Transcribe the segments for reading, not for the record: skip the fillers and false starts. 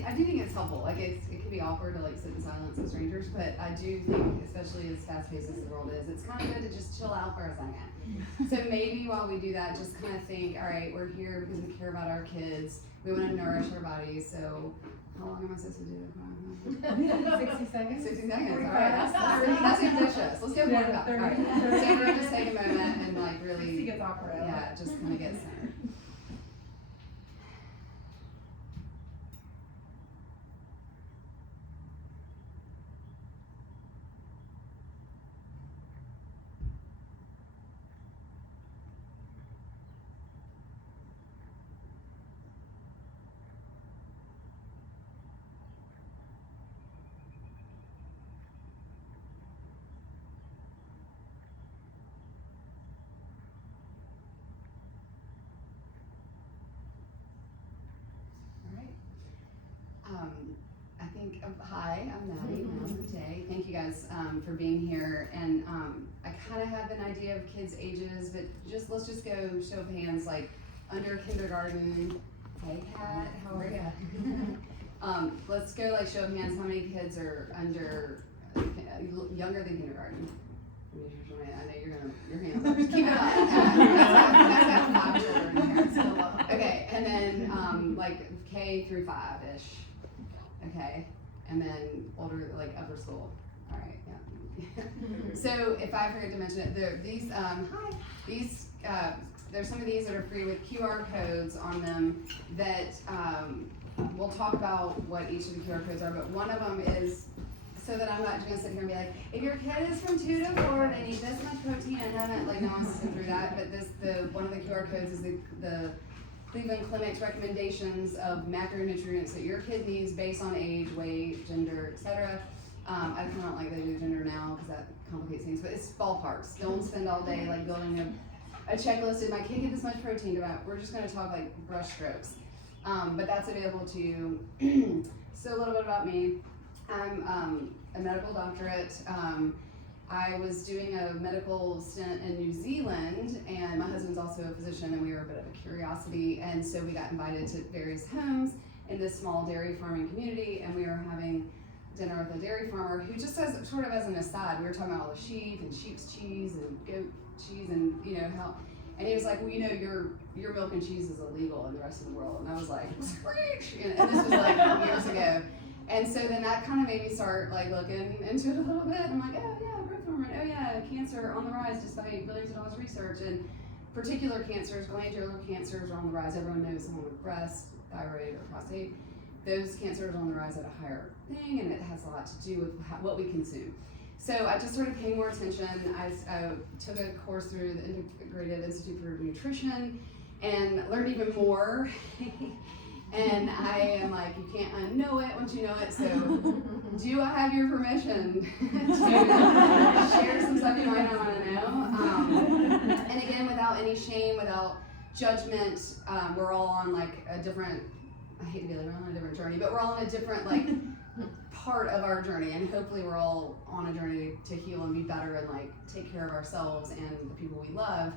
I do think it's helpful. Like it can be awkward to like sit in silence with strangers, but I do think, especially as fast-paced as the world is, it's kind of good to just chill out for a second. So maybe while we do that, just kind of think, all right, we're here because we care about our kids. We want to nourish our bodies. So how long am I supposed to do it? 60 seconds. 60 seconds. All right, that's ambitious. Let's go 45. All right. So we're gonna just take a moment and like really, 60 gets awkward. yeah, just kind of get centered. Hi, I'm Maddy, I'm Jay. Thank you guys for being here. And I kind of have an idea of kids' ages, but let's just go show of hands, like under kindergarten. Hey, Kat, how are you? Let's go like show of hands. How many kids are under younger than kindergarten? I know your hands up. Just keep it up. That's 5 children here. Okay, and then like K through 5-ish. Okay, and then older, like upper school. All right, yeah. So if I forget to mention it, there's some of these that are free with QR codes on them that we'll talk about what each of the QR codes are, but one of them is so that I'm not gonna sit here and be like, if your kid is from 2 to 4, they need this much protein, and haven't, like, no one's sitting through that, but one of the QR codes is the Cleveland Clinic's recommendations of macronutrients that your kid needs based on age, weight, gender, etc. I kind of don't like they do gender now because that complicates things, but it's ballparks. Don't spend all day like building a checklist. Did my kid get this much protein? We're just going to talk like brush strokes, but that's available to you. So a little bit about me. I'm a medical doctorate. I was doing a medical stint in New Zealand, and my husband's also a physician, and we were a bit of a curiosity, and so we got invited to various homes in this small dairy farming community, and we were having dinner with a dairy farmer who just as sort of as an aside, we were talking about all the sheep and sheep's cheese and goat cheese and how, and he was like, well, your milk and cheese is illegal in the rest of the world, and I was like, screech, and this was like years ago. And so then that kind of made me start like looking into it a little bit. I'm like, oh yeah, growth hormone, oh yeah, cancer on the rise despite billions of dollars research. And particular cancers, glandular cancers are on the rise. Everyone knows someone with breast, thyroid, or prostate. Those cancers are on the rise at a higher thing, and it has a lot to do with what we consume. So I just started paying more attention. I took a course through the Integrated Institute for Nutrition and learned even more. And I am like, you can't unknow it once you know it, so do I have your permission to share some stuff you might not want to know? And again, without any shame, without judgment, we're all on like a different, I hate to be like, we're on a different journey, but we're all on a different like part of our journey, and hopefully we're all on a journey to heal and be better and like take care of ourselves and the people we love.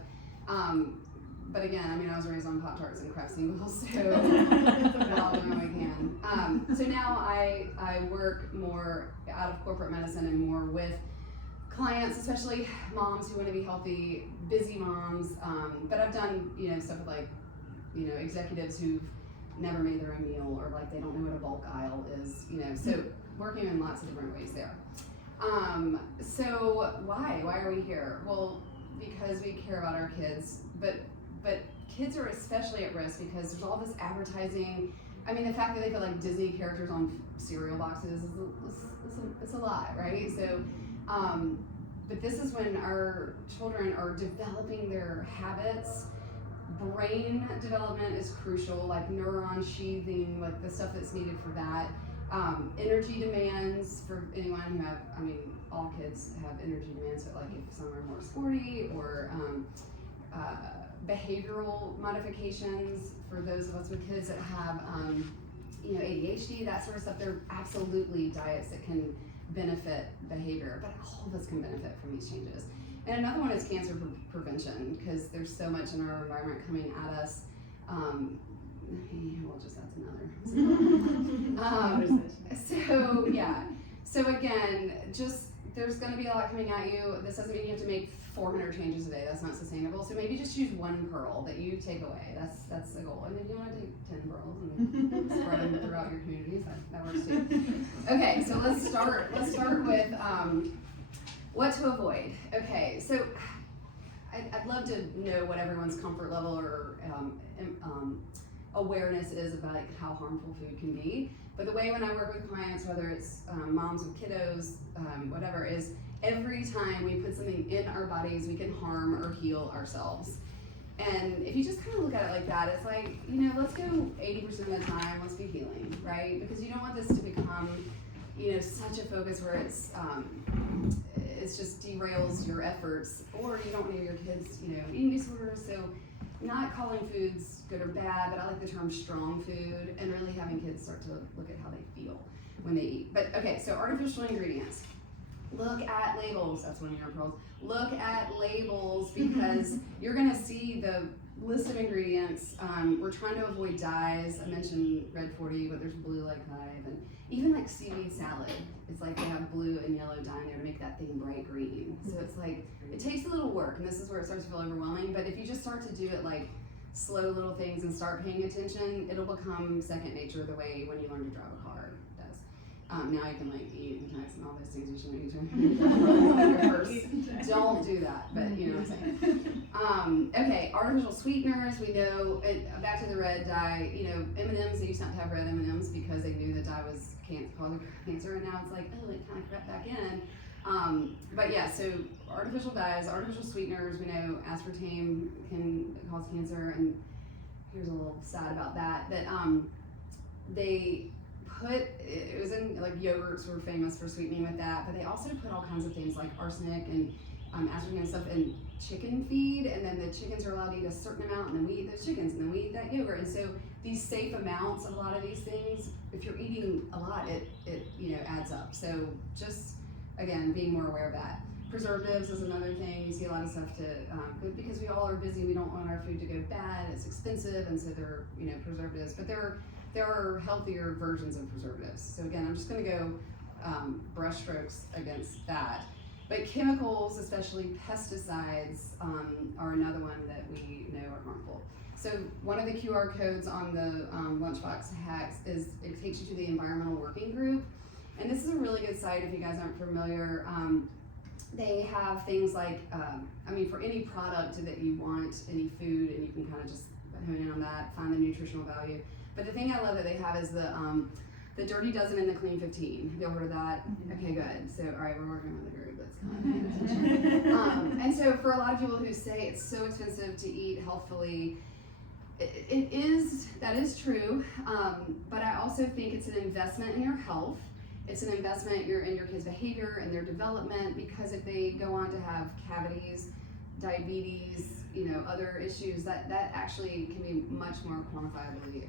But again, I mean, I was raised on Pop-Tarts and crab singles, so we're all doing what we can. So now I work more out of corporate medicine and more with clients, especially moms who want to be healthy, busy moms. But I've done, stuff with like, executives who've never made their own meal, or like they don't know what a bulk aisle is, so working in lots of different ways there. So why are we here? Well, because we care about our kids, but kids are especially at risk because there's all this advertising. I mean, the fact that they put like Disney characters on cereal boxes it's a lie, right? So, but this is when our children are developing their habits. Brain development is crucial, like neuron sheathing, like the stuff that's needed for that. Energy demands for anyone who all kids have energy demands, but like if some are more sporty, or behavioral modifications for those of us with kids that have ADHD, that sort of stuff. There are absolutely diets that can benefit behavior, but all of us can benefit from these changes. And another one is cancer prevention, because there's so much in our environment coming at us. Well, just that's another. So yeah. So again, just there's going to be a lot coming at you. This doesn't mean you have to make 400 changes a day. That's not sustainable. So maybe just choose one pearl that you take away. That's the goal. And then you want to take 10 pearls and spread them throughout your communities. That works too. Okay, so let's start with what to avoid. Okay, so I'd love to know what everyone's comfort level or awareness is about how harmful food can be. But the way when I work with clients, whether it's moms with kiddos, whatever, is every time we put something in our bodies, we can harm or heal ourselves. And if you just kind of look at it like that, it's like, let's go 80% of the time, let's be healing, right? Because you don't want this to become, such a focus where it's just derails your efforts, or you don't want to give your kids, eating disorders. So not calling foods good or bad, but I like the term strong food, and really having kids start to look at how they feel when they eat. But okay, so artificial ingredients. Look at labels. That's one of your pearls. Look at labels, because you're gonna see the list of ingredients. We're trying to avoid dyes. I mentioned red 40, but there's blue like Hive, and even like seaweed salad. It's like they have blue and yellow dye in there to make that thing bright green. So it's like, it takes a little work, and this is where it starts to feel overwhelming, but if you just start to do it like slow little things and start paying attention, it'll become second nature the way when you learn to drive a car does. Now you can like eat and text and all those things you shouldn't eat. Don't do that, but you know what I'm saying. Okay, artificial sweeteners, we know, back to the red dye, M&Ms, they used not to have red M&Ms because they knew the dye was causing cancer, and now it's like, oh, it kind of crept back in. But yeah, so artificial dyes, artificial sweeteners, we know aspartame can cause cancer, and here's a little sad about that, they put, it was in, like, yogurts were famous for sweetening with that, but they also put all kinds of things like arsenic and aspartame and stuff in chicken feed, and then the chickens are allowed to eat a certain amount, and then we eat those chickens, and then we eat that yogurt. And so these safe amounts of a lot of these things, if you're eating a lot, it adds up. So just, again, being more aware of that. Preservatives is another thing. You see a lot of stuff because we all are busy, we don't want our food to go bad, it's expensive, and so there are, preservatives, but there are healthier versions of preservatives. So again, I'm just gonna go brush strokes against that. But chemicals, especially pesticides, are another one that we know are harmful. So one of the QR codes on the Lunchbox Hacks is, it takes you to the Environmental Working Group. And this is a really good site if you guys aren't familiar. They have things like, for any product that you want, any food, and you can kind of just hone in on that, find the nutritional value. But the thing I love that they have is the Dirty Dozen and the Clean 15. Have you all heard of that? Okay, good. So, all right, we're working with a group that's kind of paying attention. And so for a lot of people who say it's so expensive to eat healthfully, that is true. But I also think it's an investment in your health. It's an investment in your kids' behavior and their development, because if they go on to have cavities, diabetes, other issues, that actually can be much more quantifiably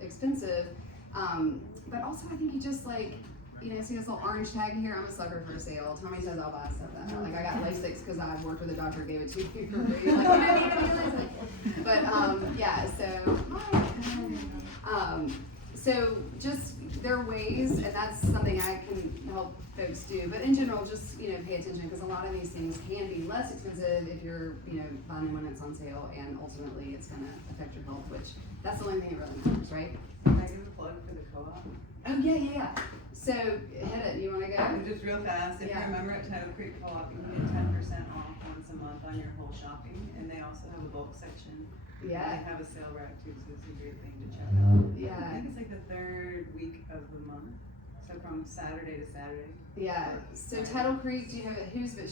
expensive. But also I think you just see this little orange tag here. I'm a sucker for a sale. Tommy says I'll buy stuff that. Like I got Lasix because I worked with a doctor who gave it to me for free. Like, you don't need Lasix. But yeah, so just there are ways, and that's something I can help folks do. But in general, just pay attention, because a lot of these things can be less expensive if you're buying when it's on sale, and ultimately it's going to affect your health, which that's the only thing that really matters, right? Can I give a plug for the co-op? Oh yeah. So hit it. You want to go? Just real fast. If you remember at Tidal Creek Co-op, you can get 10% off once a month on your whole shopping, and they also have a bulk section. Yeah. They have a sale rack too, so it's a great thing to check out. Yeah. I think it's like the third week of the month, so from Saturday to Saturday. Yeah. So Tidal Creek, do you have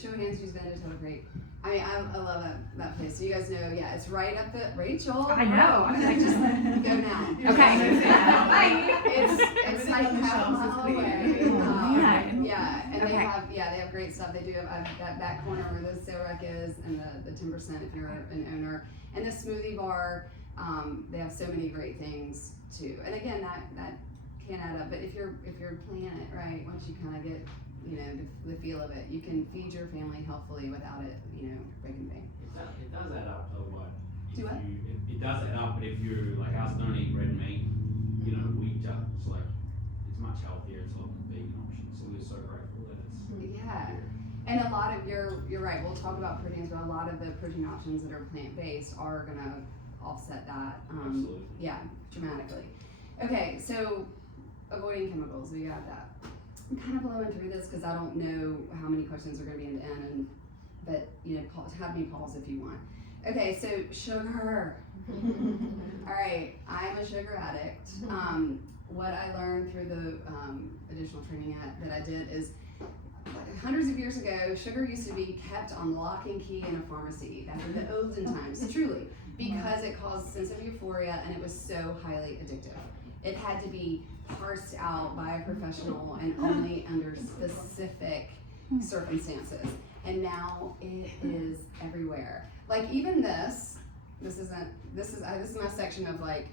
show of hands who's been to Tidal Creek? I love that place. So you guys know, it's right up the Rachel. I know. I just go now. Okay. It's like half a mile away. Yeah. And they have great stuff. They do have that back corner where the sale rack is, and the 10% if you're an owner, and the smoothie bar. They have so many great things too. And again, that can add up. But if you're playing it right, once you kind of get the feel of it, you can feed your family healthfully without it breaking the bank. It does add up though, what? Do what? It does add up, but if you like us don't eat red meat, we just like Yeah. And a lot of you're right, we'll talk about proteins, but a lot of the protein options that are plant-based are gonna offset that, Absolutely. yeah, dramatically. Okay, so avoiding chemicals, we got that. I'm kind of blowing through this because I don't know how many questions are gonna be in the end, but you know, have me pause if you want. Okay, so sugar. All right, I'm a sugar addict. What I learned through the additional training that I did is hundreds of years ago, sugar used to be kept on lock and key in a pharmacy back in the olden times, truly, because it caused a sense of euphoria and it was so highly addictive. It had to be parsed out by a professional and only under specific circumstances. And now it is everywhere. Like even this is my section of like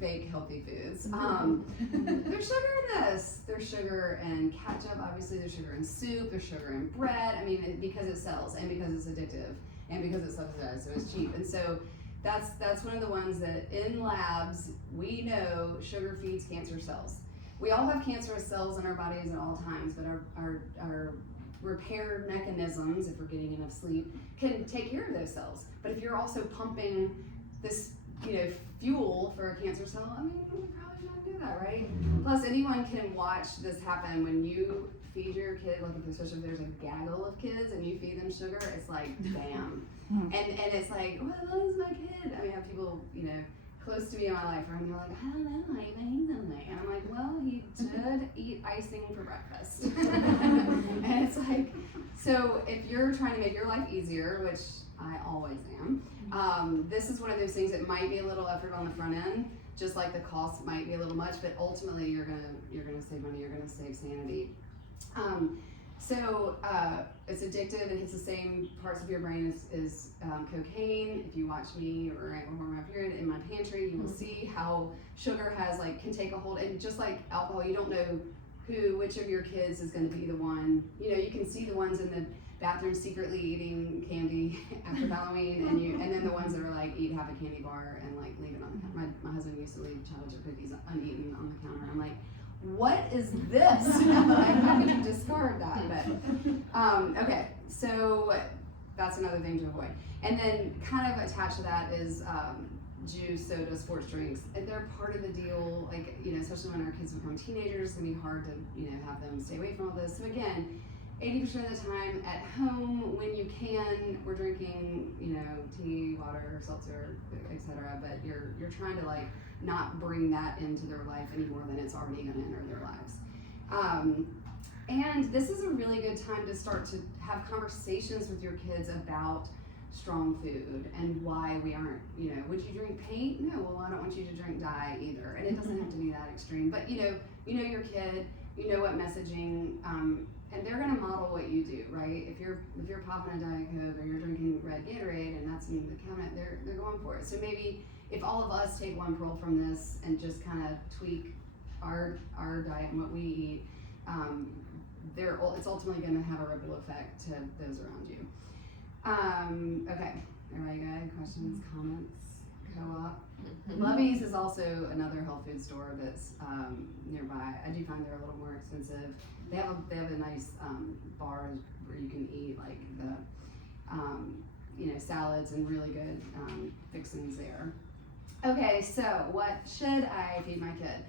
fake healthy foods. There's sugar in this. There's sugar in ketchup, obviously there's sugar in soup, there's sugar in bread. I mean, because it sells and because it's addictive and because it's subsidized, so it's cheap. And so that's one of the ones that in labs, we know sugar feeds cancer cells. We all have cancerous cells in our bodies at all times, but our repair mechanisms, if we're getting enough sleep, can take care of those cells. But if you're also pumping this, fuel for a cancer cell, I mean, we probably shouldn't do that, right? Plus, anyone can watch this happen when you feed your kid, like especially if there's a gaggle of kids and you feed them sugar, it's like, bam. And it's like, well, is my kid? I mean, I have people, close to me in my life, and they're like, I don't know, I eat something. And I'm like, well, he did eat icing for breakfast. And it's like, so if you're trying to make your life easier, which I always am, this is one of those things that might be a little effort on the front end, just like the cost might be a little much, but ultimately you're gonna save money, you're gonna save sanity. So it's addictive. It hits the same parts of your brain as cocaine. If you watch me or my period in my pantry, you will see how sugar can take a hold. And just like alcohol, you don't know which of your kids is going to be the one. You can see the ones in the bathroom secretly eating candy after Halloween, and then the ones that are like eat half a candy bar and like leave it on the counter. My husband used to leave childhood cookies uneaten on the counter. I'm like, what is this? Like, how could you discard that? But okay, so that's another thing to avoid. And then kind of attached to that is juice, soda, sports drinks. And they're part of the deal, like, especially when our kids become teenagers, it's gonna be hard to, have them stay away from all this. So again, 80% of the time at home, when you can, we're drinking, tea, water, seltzer, etc. But you're trying to not bring that into their life any more than it's already going to enter their lives. And this is a really good time to start to have conversations with your kids about strong food and why we aren't, would you drink paint? No, well, I don't want you to drink dye either. And it doesn't have to be that extreme, but you know your kid, you know what messaging, and they're gonna model what you do, right? If you're popping a Diet Coke or you're drinking red Gatorade and that's in the cabinet, they're going for it. So maybe if all of us take one pearl from this and just kind of tweak our diet and what we eat, it's ultimately going to have a ripple effect to those around you. Okay, everybody got questions, comments, co-op? Lovey's is also another health food store that's nearby. I do find they're a little more expensive. They have a nice bar where you can eat like the salads and really good fixings there. Okay, so what should I feed my kid?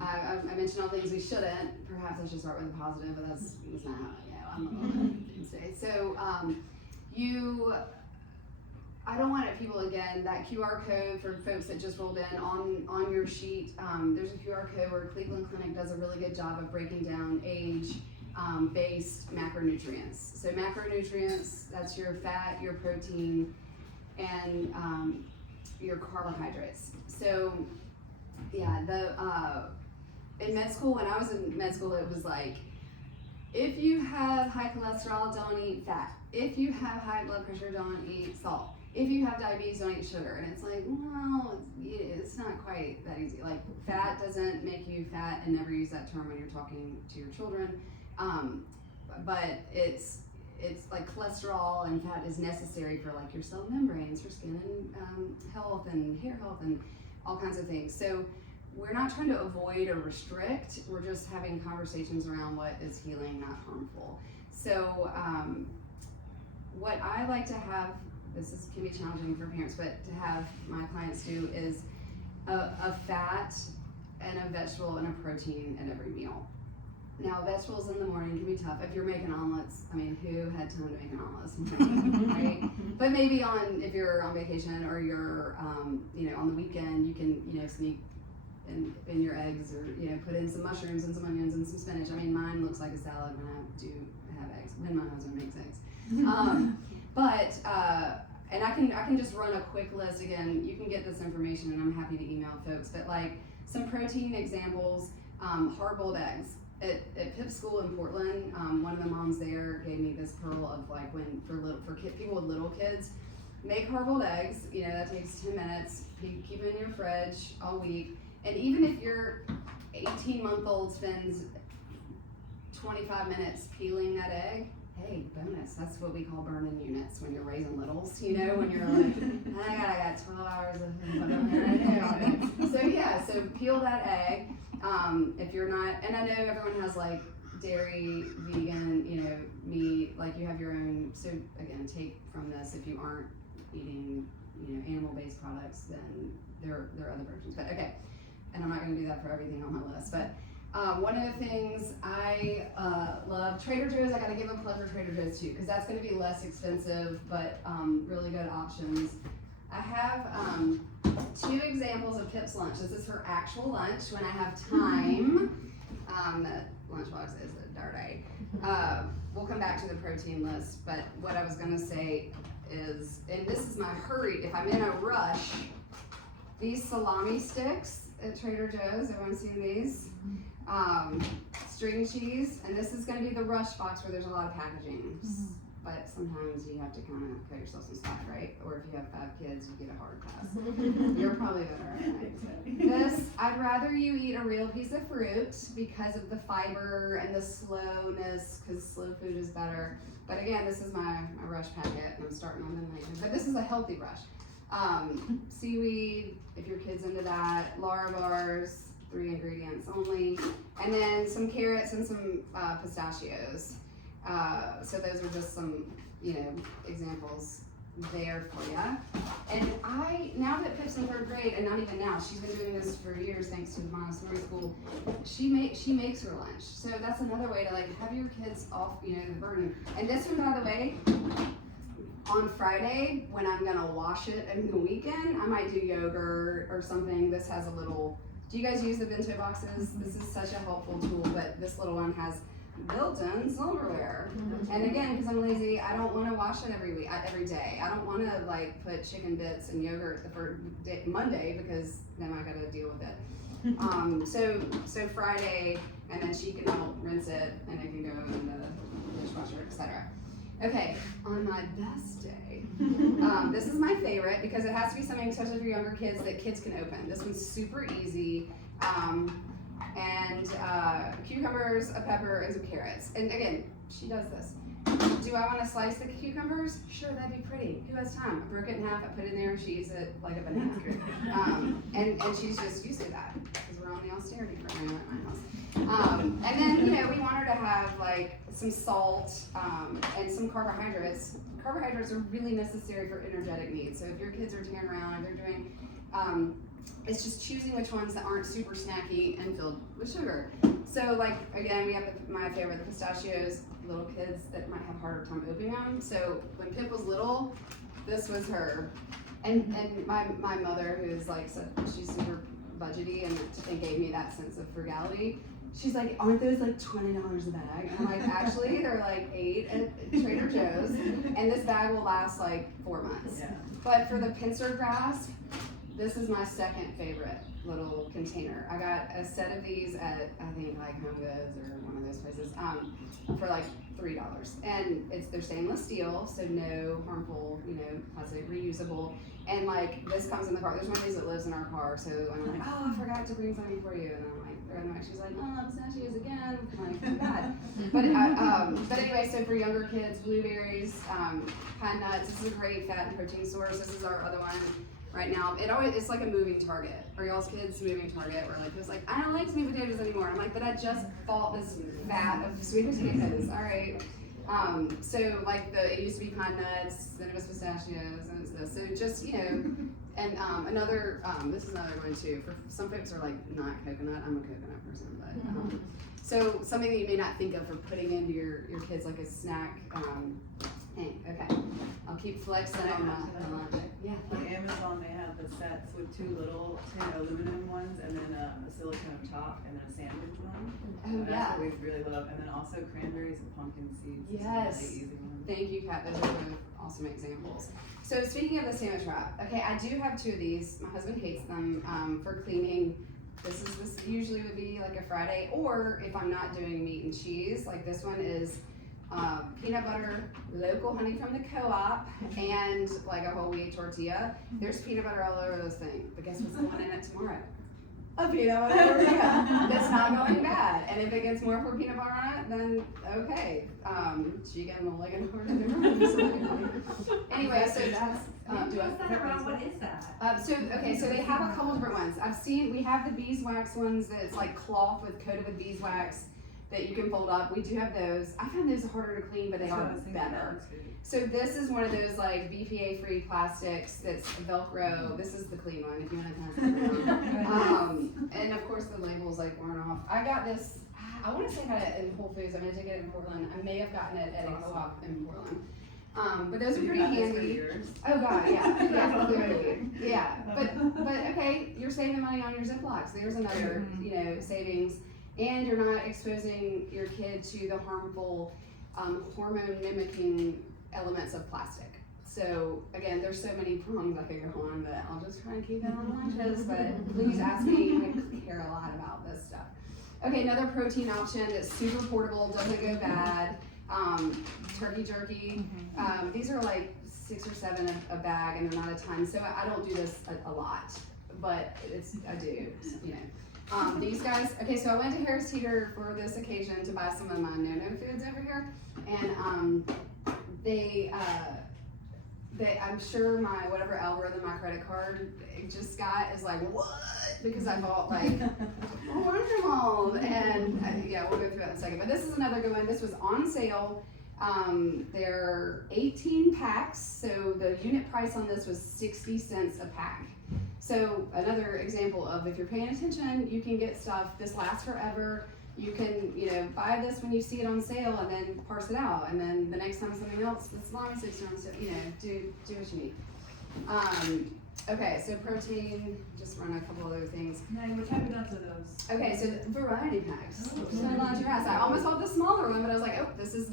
I mentioned all things we shouldn't. Perhaps I should start with a positive, but that's not how I go. I'm a little today. So I don't want people, again, that QR code for folks that just rolled in on your sheet. There's a QR code where Cleveland Clinic does a really good job of breaking down age-based macronutrients. So macronutrients, that's your fat, your protein, and your carbohydrates. So yeah, in med school, when I was in med school, it was like, if you have high cholesterol, don't eat fat. If you have high blood pressure, don't eat salt. If you have diabetes, don't eat sugar. And it's like, well, it's not quite that easy. Like, fat doesn't make you fat, and never use that term when you're talking to your children. But it's like cholesterol and fat is necessary for like your cell membranes, for skin and health and hair health and all kinds of things. So we're not trying to avoid or restrict, we're just having conversations around what is healing, not harmful. So, what I like to have, can be challenging for parents, but to have my clients do is a fat and a vegetable and a protein at every meal. Now, vegetables in the morning can be tough. If you're making omelets, I mean, who had time to make an omelet, right? But maybe if you're on vacation or you're, on the weekend, you can, sneak in your eggs or, put in some mushrooms and some onions and some spinach. I mean, mine looks like a salad when I do have eggs, when my husband makes eggs. And I can just run a quick list again. You can get this information, and I'm happy to email folks. But like some protein examples, hard-boiled eggs. At Pip School in Portland, one of the moms there gave me this pearl of like for people with little kids, make hard-boiled eggs. That takes 10 minutes. Keep it in your fridge all week. And even if your 18-month-old spends 25 minutes peeling that egg, hey, bonus. That's what we call burn-in units when you're raising littles, when you're like, I got 12 hours of whatever. So peel that egg. If you're not, and I know everyone has like dairy, vegan, meat, like you have your own, so again, take from this, if you aren't eating, animal-based products, then there are other versions, but okay. And I'm not gonna do that for everything on my list, but one of the things I love, Trader Joe's, I gotta give a plug for Trader Joe's too, because that's gonna be less expensive, but really good options. I have 2 examples of Pip's lunch. This is her actual lunch when I have time. That lunchbox is a dirty. We'll come back to the protein list, but what I was gonna say is, and this is my hurry, if I'm in a rush, these salami sticks at Trader Joe's, everyone's seen these? String cheese, and this is gonna be the rush box where there's a lot of packaging. But sometimes you have to kind of cut yourself some slack, right? Or if you have 5 kids, you get a hard pass. You're probably better at this. I'd rather you eat a real piece of fruit because of the fiber and the slowness, because slow food is better. But again, this is my rush packet, and I'm starting on the night. But this is a healthy rush. Seaweed, if your kid's into that. Lara bars, 3 ingredients only. And then some carrots and some pistachios. So those are just some, examples there for you. And now that Pip's in 3rd grade, and not even now, she's been doing this for years thanks to the Montessori school, she makes her lunch. So that's another way to like have your kids off, the burden. And this one, by the way, on Friday, when I'm gonna wash it in the weekend, I might do yogurt or something. This has a little, do you guys use the bento boxes? This is such a helpful tool, but this little one has built-in silverware. And again, because I'm lazy, I don't want to wash it every day. I don't want to like put chicken bits and yogurt the first Monday, because then I got to deal with it. So Friday, and then she can help rinse it, and it can go in the dishwasher, etc. Okay, on my best day, this is my favorite because it has to be something, especially for younger kids, that kids can open. This one's super easy. And cucumbers, a pepper, and some carrots. And again, she does this. Do I want to slice the cucumbers? Sure, that'd be pretty. Who has time? I broke it in half, I put it in there, she eats it like a banana. And she's just used to that, because we're on the austerity program at my house. And then, we want her to have like some salt and some carbohydrates. Carbohydrates are really necessary for energetic needs. So if your kids are tearing around, if they're doing, it's just choosing which ones that aren't super snacky and filled with sugar. So like, again, we have my favorite, the pistachios. Little kids that might have harder time opening them. So when Pip was little, this was her. And my mother, who's like, she's super budgety and gave me that sense of frugality. She's like, aren't those like $20 a bag? And I'm like, actually, they're like 8 at Trader Joe's, and this bag will last like 4 months. Yeah. But for the pincer grasp, this is my second favorite little container. I got a set of these at, I think, like Home Goods or one of those places, for like $3. And they're stainless steel, so no harmful, plastic, reusable. And like, this comes in the car. There's one of these that lives in our car, so I'm like, oh, I forgot to bring something for you. And I'm like, she's like, oh, pistachios again. I'm like, oh God. But anyway, so for younger kids, blueberries, pine nuts. This is a great fat and protein source. This is our other one. Right now, it's like a moving target. Are y'all's kids moving target? Where like, it was like, I don't like sweet potatoes anymore. I'm like, but I just bought this vat of sweet potatoes. All right. So like it used to be pine nuts, then it was pistachios, and it's this. So just, and another, this is another one too. For some folks are like not coconut. I'm a coconut person, but so something that you may not think of for putting into your kids like a snack. Okay, I'll keep flexing on my lunch. Yeah. On Amazon, they have the sets with two little tin aluminum ones, and then a silicone top, and then a sandwich one. Oh, That's what we really love. And then also cranberries and pumpkin seeds. is Yes. Really easy one. Thank you, Kat. Those are both awesome examples. So speaking of the sandwich wrap, okay, I do have two of these. My husband hates them for cleaning. This usually would be like a Friday, or if I'm not doing meat and cheese, like this one is peanut butter, local honey from the co-op, and like a whole wheat tortilla. There's peanut butter all over this thing, but guess what's going in it tomorrow? A peanut butter tortilla. That's not going bad. And if it gets more for peanut butter on it, then okay. Chicken mulligan or whatever. Anyway, so that's What is that? So they have a couple different ones. We have the beeswax ones that's like cloth coated with beeswax that you can fold up. We do have those. I find those harder to clean, but they are better. So this is one of those like BPA free plastics that's Velcro. This is the clean one if you want to kind of and of course the label is like worn off. I got this, I want to say I got it in Whole Foods. I'm going to take it in Portland. I may have gotten it at a co-op in Portland. But those are pretty handy. Oh god, yeah, clearly. Yeah, but okay, you're saving money on your Ziplocs. There's another, savings. And you're not exposing your kid to the harmful hormone mimicking elements of plastic. So again, there's so many prongs I could go on, but I'll just try and keep it on lunches, but please ask me. I care a lot about this stuff. Okay, another protein option that's super portable, doesn't go bad. Turkey jerky. These are like 6 or 7 a bag, and they're not a ton. So I don't do this a lot, but I do. These guys. Okay, so I went to Harris Teeter for this occasion to buy some of my no-no foods over here, and I'm sure my whatever algorithm my credit card just got is like, what? Because I bought like Wondermall, and we'll go through that in a second. But this is another good one. This was on sale. They're 18 packs, so the unit price on this was 60 cents a pack. So another example of if you're paying attention, you can get stuff. This lasts forever. You can, buy this when you see it on sale and then parse it out. And then the next time something else, the salami sticks are on sale, do what you need. Okay, so protein, just run a couple other things. Maddy, what type of nuts are those? Okay, so variety packs. So not your ass. I almost bought the smaller one, but I was like, oh, this is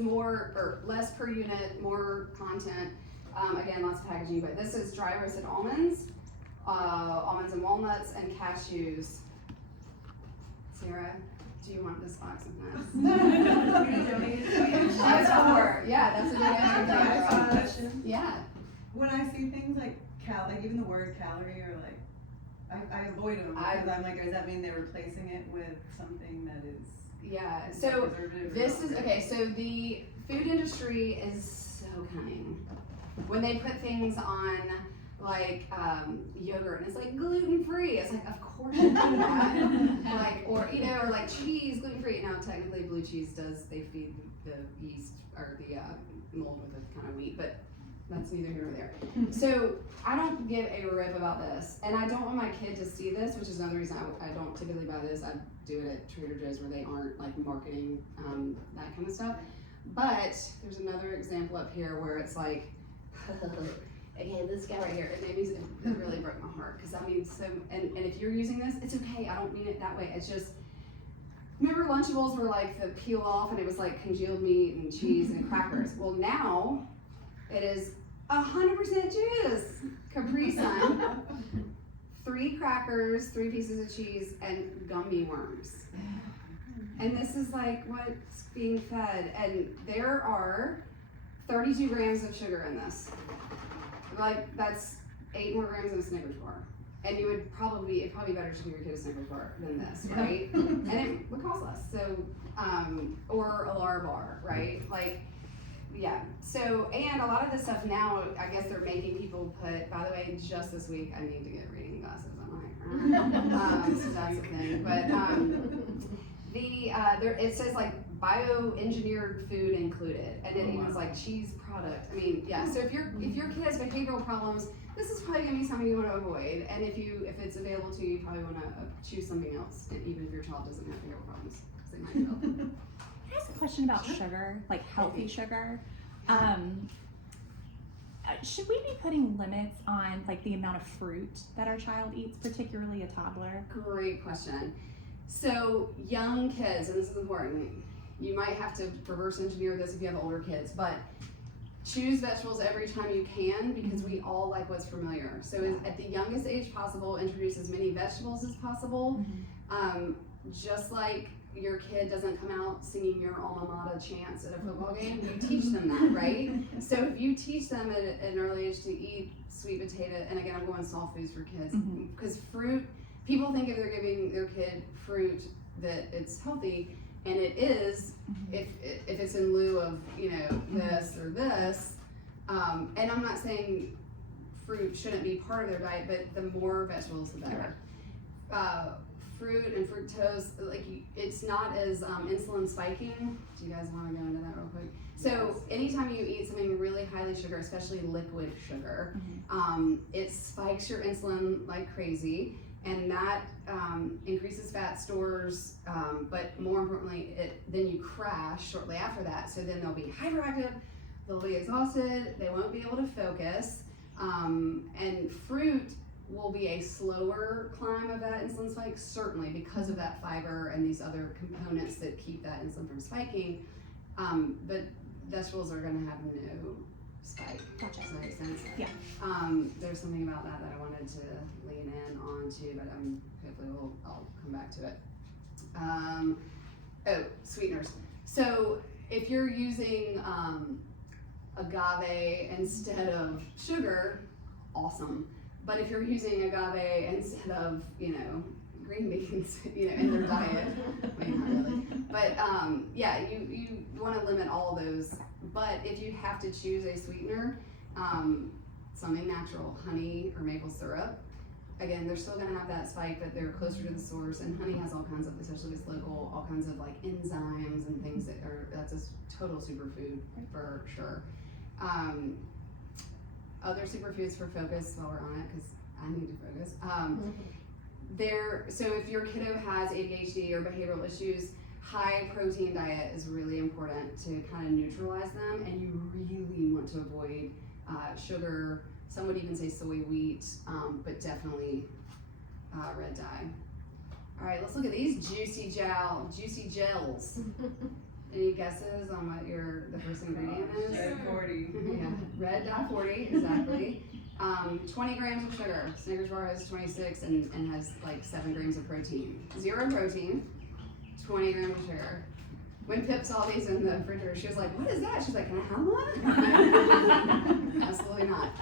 less per unit, more content. Again, lots of packaging, but this is dry roasted almonds, almonds and walnuts, and cashews. Sarah, do you want this box of nuts? That's for, that's a good question. Yeah. When I see things like even the word calorie or I avoid them because I'm like, does that mean they're replacing it with something that is? Yeah. So this is okay. So the food industry is so cunning. When they put things on like yogurt and it's like gluten free, it's like of course you do that. or like cheese gluten free. Now technically blue cheese they feed the yeast or the mold with a kind of wheat, but that's neither here nor there. So I don't give a rip about this, and I don't want my kid to see this, which is another reason I don't typically buy this. I do it at Trader Joe's where they aren't like marketing that kind of stuff. But there's another example up here where it's like, again, this guy right here, it really broke my heart because I mean, and if you're using this, it's okay. I don't mean it that way. It's just, remember Lunchables were like the peel off and it was like congealed meat and cheese and crackers. Well, now it is 100% juice, Capri Sun, 3 crackers, 3 pieces of cheese, and gummy worms. And this is like what's being fed. And there are 32 grams of sugar in this. Like that's 8 more grams than a Snickers bar. And it'd probably be better to give your kid a Snickers bar than this, right? And it would cost less. So, or a Lara bar, right? So, and a lot of this stuff now, I guess they're making people put, by the way, just this week, I need to get reading glasses. I'm like, so that's the thing. But There, it says like bioengineered food included, and it even is like cheese product. I mean, yeah. So if your kid has behavioral problems, this is probably gonna be something you want to avoid. And if it's available to you, you probably want to choose something else, even if your child doesn't have behavioral problems, because they might develop. Can I ask a question about sugar, like healthy sugar? Should we be putting limits on like the amount of fruit that our child eats, particularly a toddler? Great question. So young kids, and this is important, you might have to reverse engineer this if you have older kids, but choose vegetables every time you can, because we all like what's familiar. So at the youngest age possible, introduce as many vegetables as possible. Just like your kid doesn't come out singing your alma mater chants at a football game, you teach them that, right? So if you teach them at an early age to eat sweet potato, and again, I'm going soft foods for kids, because fruit, people think if they're giving their kid fruit that it's healthy, and it is, if it's in lieu of, this or this, and I'm not saying fruit shouldn't be part of their diet, but the more vegetables, the better. Fruit and fructose, it's not as insulin spiking. Do you guys want to go into that real quick? So anytime you eat something really highly sugar, especially liquid sugar, it spikes your insulin like crazy, and that increases fat stores, but more importantly, then you crash shortly after that. So then they'll be hyperactive, they'll be exhausted, they won't be able to focus, and fruit will be a slower climb of that insulin spike, certainly because of that fiber and these other components that keep that insulin from spiking. But vegetables are going to have no spike. Gotcha. Does that make sense? Yeah. There's something about that I wanted to lean in on too, but hopefully I'll come back to it. Sweeteners. So if you're using agave instead of sugar, awesome. But if you're using agave instead of, green beans, in their diet, I mean, not really. But you want to limit all those. But if you have to choose a sweetener, something natural, honey or maple syrup, again, they're still going to have that spike, but they're closer to the source. And honey has all kinds of, especially if it's local, all kinds of like enzymes and things that's a total superfood for sure. Other superfoods for focus while we're on it, because I need to focus. So if your kiddo has ADHD or behavioral issues, high protein diet is really important to kind of neutralize them, and you really want to avoid sugar. Some would even say soy, wheat, but definitely red dye. All right, let's look at these juicy gels. Any guesses on what the first ingredient is? Red 40. Yeah, red dye 40, exactly. 20 grams of sugar. Snickers bar has 26 and has like 7 grams of protein. 0 protein, 20 grams of sugar. When Pip saw these in the refrigerator, she was like, "What is that?" She's like, "Can I have one?" Absolutely not.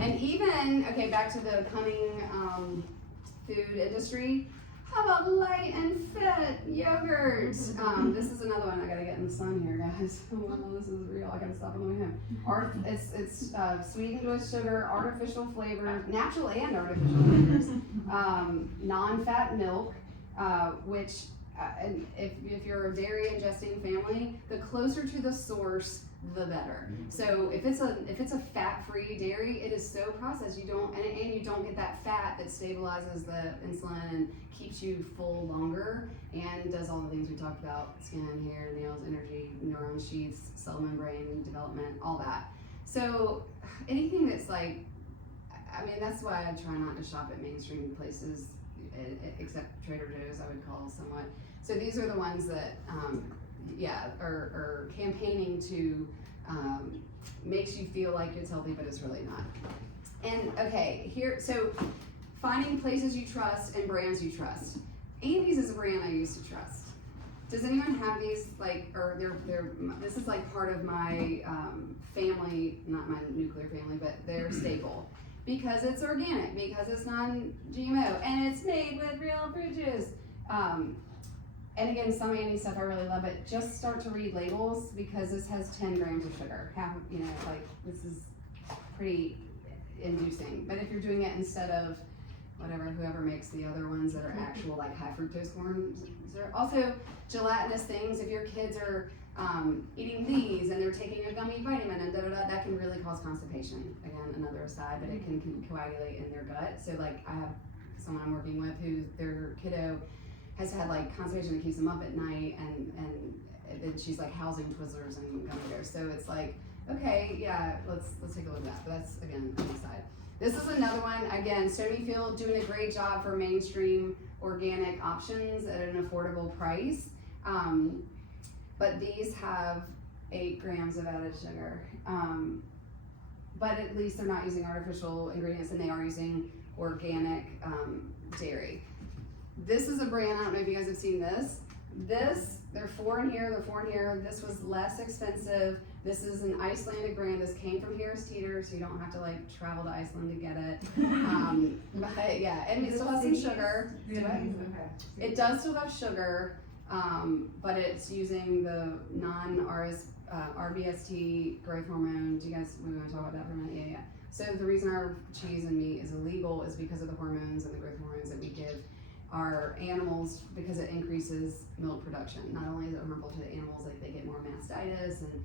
And even, back to the coming food industry. How about light and fit yogurt? This is another one. I gotta get in the sun here, guys. Oh, this is real. I gotta stop on the way home. It's sweetened with sugar, artificial flavors, natural and artificial flavors, non-fat milk, which and if you're a dairy ingesting family, the closer to the source, the better. So if it's a fat-free dairy, it is so processed. You don't get that fat that stabilizes the insulin and keeps you full longer and does all the things we talked about: skin, hair, nails, energy, neuron sheaths, cell membrane development, all that. So anything that's that's why I try not to shop at mainstream places, except Trader Joe's, I would call somewhat. So these are the ones that are campaigning to makes you feel like it's healthy, but it's really not. And so finding places you trust and brands you trust. Andy's is a brand I used to trust. Does anyone have these this is like part of my family, not my nuclear family, but their staple. Because it's organic, because it's non-GMO, and it's made with real fruit juice. And again, some Andy stuff I really love, but just start to read labels, because this has 10 grams of sugar. This is pretty inducing. But if you're doing it instead of whatever, whoever makes the other ones that are actual like high fructose corn syrup. Also, gelatinous things. If your kids are eating these and they're taking a gummy vitamin and that can really cause constipation. Again, another aside, but it can coagulate in their gut. So like I have someone I'm working with who their kiddo has had like constipation that keeps them up at night, and then she's like housing Twizzlers and gummy bears. So it's like, okay, yeah, let's take a look at that. But that's again an aside. This is another one. Again, Stonyfield doing a great job for mainstream organic options at an affordable price. But these have 8 grams of added sugar. But at least they're not using artificial ingredients, and they are using organic dairy. This is a brand, I don't know if you guys have seen this. There are 4 in here, This was less expensive. This is an Icelandic brand. This came from Harris Teeter, so you don't have to like travel to Iceland to get it. But yeah, and it still has some sugar. It does still have sugar, but it's using the RBST growth hormone. We want to talk about that for a minute? Yeah. So the reason our cheese and meat is illegal is because of the hormones and the growth hormones that we give our animals, because it increases milk production. Not only is it harmful to the animals, like they get more mastitis and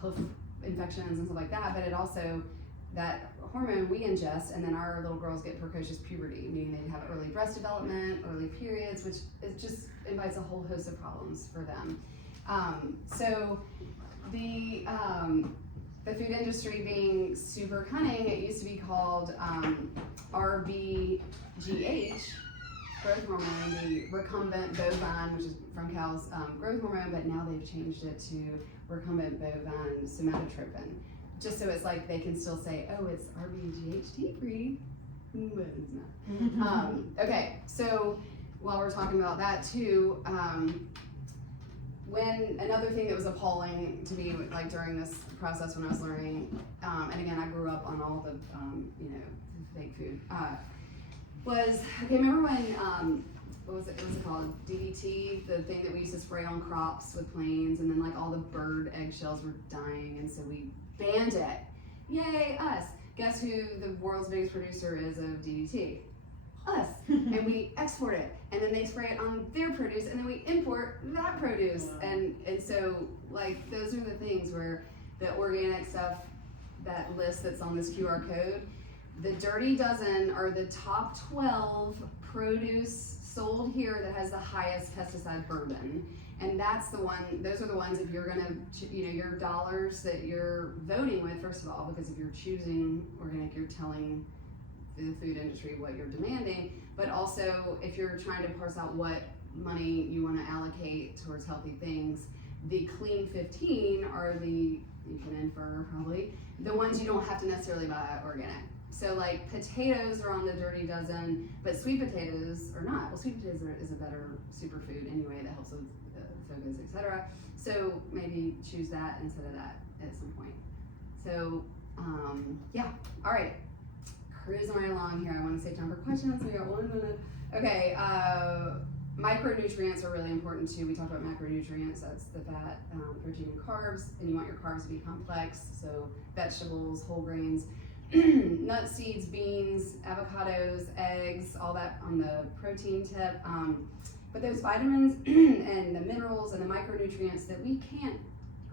hoof infections and stuff like that, but it also, that hormone we ingest, and then our little girls get precocious puberty, meaning they have early breast development, early periods, which it just invites a whole host of problems for them. So the food industry being super cunning, it used to be called RBGH, growth hormone, the recumbent bovine, which is from cows' growth hormone, but now they've changed it to recumbent bovine somatotropin, just so it's like they can still say, oh, it's RBGHT free, but it's not. Okay, so while we're talking about that too, when another thing that was appalling to me, like during this process when I was learning, and again, I grew up on all the, fake food, was, okay, remember when, what was it called? DDT, the thing that we used to spray on crops with planes, and then like all the bird eggshells were dying, and so we banned it. Yay, us. Guess who the world's biggest producer is of DDT? Us. And we export it, and then they spray it on their produce, and then we import that produce. And so like those are the things where the organic stuff, that list that's on this QR code, the Dirty Dozen are the top 12 produce sold here that has the highest pesticide burden. And that's the one, those are the ones, if you're gonna, your dollars that you're voting with, first of all, because if you're choosing organic, you're telling the food industry what you're demanding, but also if you're trying to parse out what money you wanna allocate towards healthy things, the Clean 15 are the, you can infer probably, the ones you don't have to necessarily buy organic. So like potatoes are on the Dirty Dozen, but sweet potatoes are not. Well, sweet potatoes is a better superfood anyway that helps with focus, etc. So maybe choose that instead of that at some point. So yeah, all right, cruising right along here. I want to save time for questions. We got 1 minute. Okay, micronutrients are really important too. We talked about macronutrients. That's the fat, protein, and carbs, and you want your carbs to be complex. So vegetables, whole grains. Nuts, seeds, beans, avocados, eggs, all that on the protein tip. But those vitamins and the minerals and the micronutrients that we can't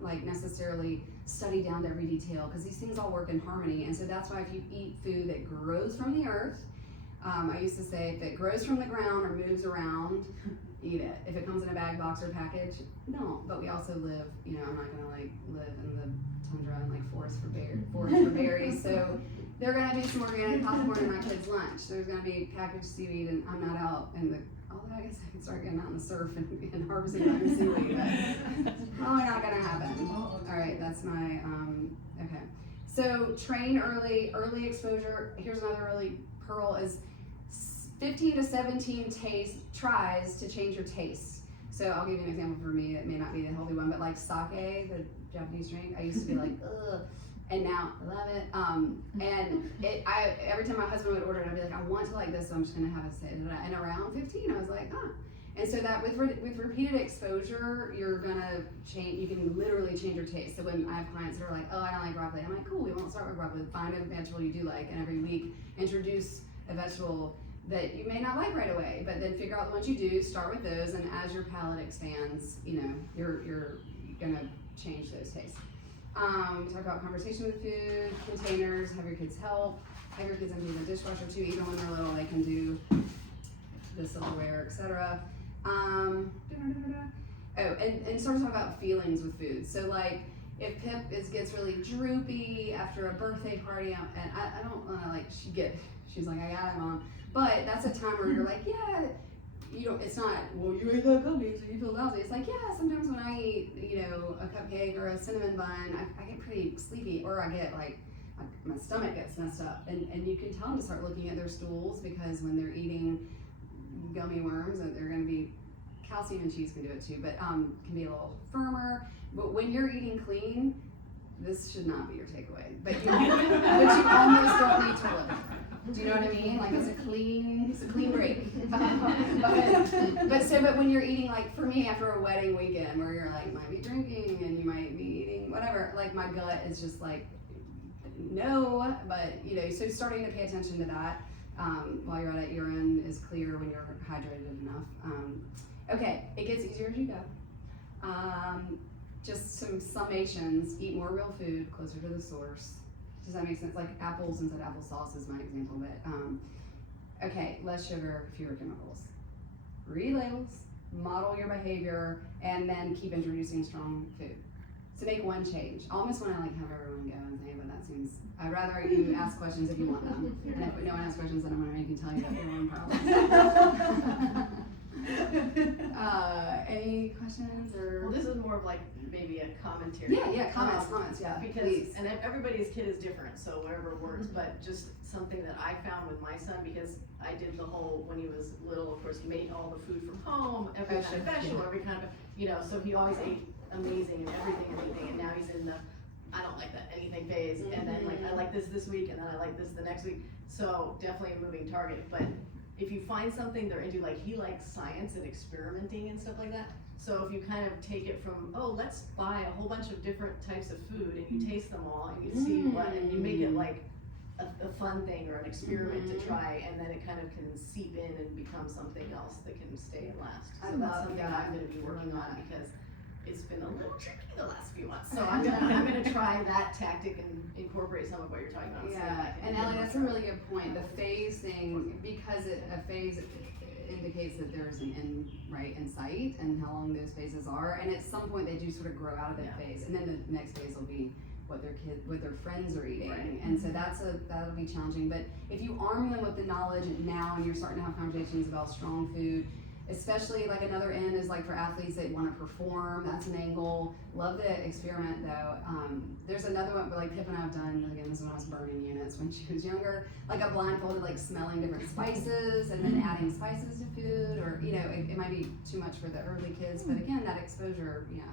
like necessarily study down to every detail, because these things all work in harmony. And so that's why if you eat food that grows from the earth, I used to say if it grows from the ground or moves around, eat it. If it comes in a bag, box, or package, don't. But we also live, I'm not gonna like live in the tundra and like forest for berries. So they're gonna do some organic popcorn in my kids' lunch. There's gonna be packaged seaweed, and I'm not out in the. Although I guess I could start getting out in the surf and harvesting my own seaweed, but probably not gonna happen. All right, that's my okay. So train early exposure. Here's another early pearl is 15 to 17 tries to change your taste. So I'll give you an example for me. It may not be the healthy one, but like sake, the Japanese drink, I used to be like, ugh, and now I love it. And every time my husband would order it, I'd be like, I want to like this, so I'm just gonna have it say it. And around 15, I was like, huh. And so that with repeated exposure, you're gonna change. You can literally change your taste. So when I have clients that are like, oh, I don't like broccoli, I'm like, cool, we won't start with broccoli. Find a vegetable you do like, and every week introduce a vegetable that you may not like right away, but then figure out the ones you do, start with those, and as your palate expands, you know, you're gonna change those tastes. We talk about conversation with food, containers, have your kids help, have your kids empty the dishwasher too, even when they're little, they can do the silverware, etc. Oh, and sort of talk about feelings with food. So like, if Pip gets really droopy after a birthday party, and I don't wanna like, she's like, I got it, Mom. But that's a time where you're like, yeah, you don't, it's not, well, you ate that cookie, so you feel lousy. It's like, yeah, sometimes when I eat, you know, a cupcake or a cinnamon bun, I get pretty sleepy, or I get like, my stomach gets messed up. And you can tell them to start looking at their stools, because when they're eating gummy worms, that they're gonna be, calcium and cheese can do it too, but can be a little firmer. But when you're eating clean, this should not be your takeaway. But you almost don't need to look. Do you know what I mean? Like it's a clean break. But when you're eating, like for me, after a wedding weekend where you're like, might be drinking and you might be eating whatever, like my gut is just like, no, but you know, so starting to pay attention to that while you're at it, urine is clear when you're hydrated enough. Okay, it gets easier as you go. Just some summations, eat more real food, closer to the source. Does that make sense? Like apples instead of applesauce is my example, but okay, less sugar, fewer chemicals. Read labels, model your behavior, and then keep introducing strong food. So make one change. I almost want to like have everyone go and say, but that seems, I'd rather you ask questions if you want them. And if no one asks questions, then I'm going to make you tell you that you're one problem. Any questions or? Well, this is more of like maybe a commentary. Yeah, comments, yeah. Because, please. and everybody's kid is different, so whatever works, but just something that I found with my son, because I did the whole, when he was little, of course, he made all the food from home, every kind of vegetable, every kind of, you know, so he always ate amazing and everything, and now he's in the, I don't like that anything phase, and then like, I like this week, and then I like this the next week, so definitely a moving target, but if you find something they're into, like he likes science and experimenting and stuff like that, so if you kind of take it from, oh, let's buy a whole bunch of different types of food, and you taste them all, and you see what, and you make it like a fun thing or an experiment to try, and then it kind of can seep in and become something else that can stay and last. So that's something I'm gonna be working on, because it's been a little tricky the last few months. So I'm gonna try that tactic and incorporate some of what you're talking about. Yeah, and Ellie, that's a really good point. The phase thing, because a phase indicates that there's an end right in sight and how long those phases are, and at some point they do sort of grow out of that phase, and then the next phase will be what their friends are eating, and so that'll be challenging. But if you arm them with the knowledge now, and you're starting to have conversations about strong food, especially like another end is like for athletes that want to perform, that's an angle. Love the experiment though. There's another one, but like Pip and I have done, again, this is when I was burning units when she was younger, like a blindfolded, like smelling different spices and then adding spices to food, or you know, it might be too much for the early kids, but again, that exposure, yeah.